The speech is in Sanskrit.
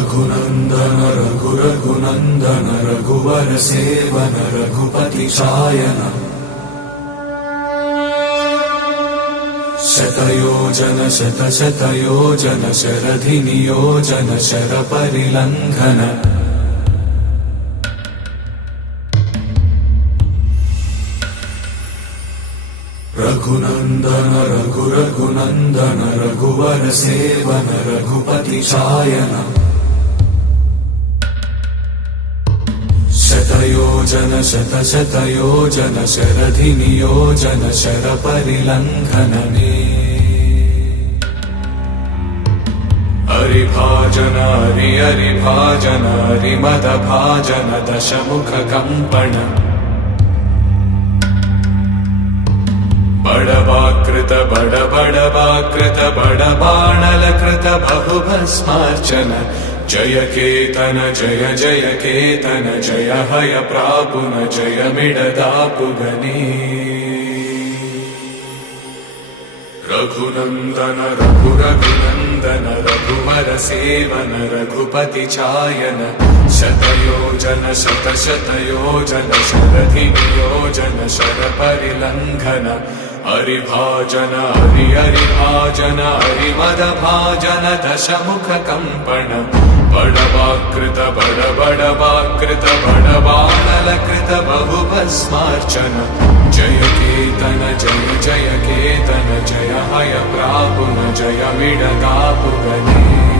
रघुनन्दन रघुनन्दन रघुवर सेवन रघुपति चायन शतयोजन शतशतयोजन शरधि नियोजन शर परिलंघन रघुनन्दन रघुनन्दन रघुवर सेवन रघुपति चायन शतयोजन शतशतयोजन शरधि नियोजन शर परिलंघनने हरिभाजन हरिभाजन हरिमदभाजन दशमुख कंपन बड़वाकृत बड़बाणलकृत बहुभस्मार्चन जय केतन जय जय केतन जय हय प्रापुन जय मिडदापुगनी रघुनन्दन रघुनन्दन रघुवर सेवन रघुपति चायन शतयोजन शतशतयोजन शरधि नियोजन शर परिलंघन हरिभाजन हरिभाजन हरिमदभाजन दशमुख कंपन बड़वाकृत बड़बाणलकृत बहुभस्मार्चन जय केतन जय जय केतन जय हय प्रापुन जय मिडदापुगनी।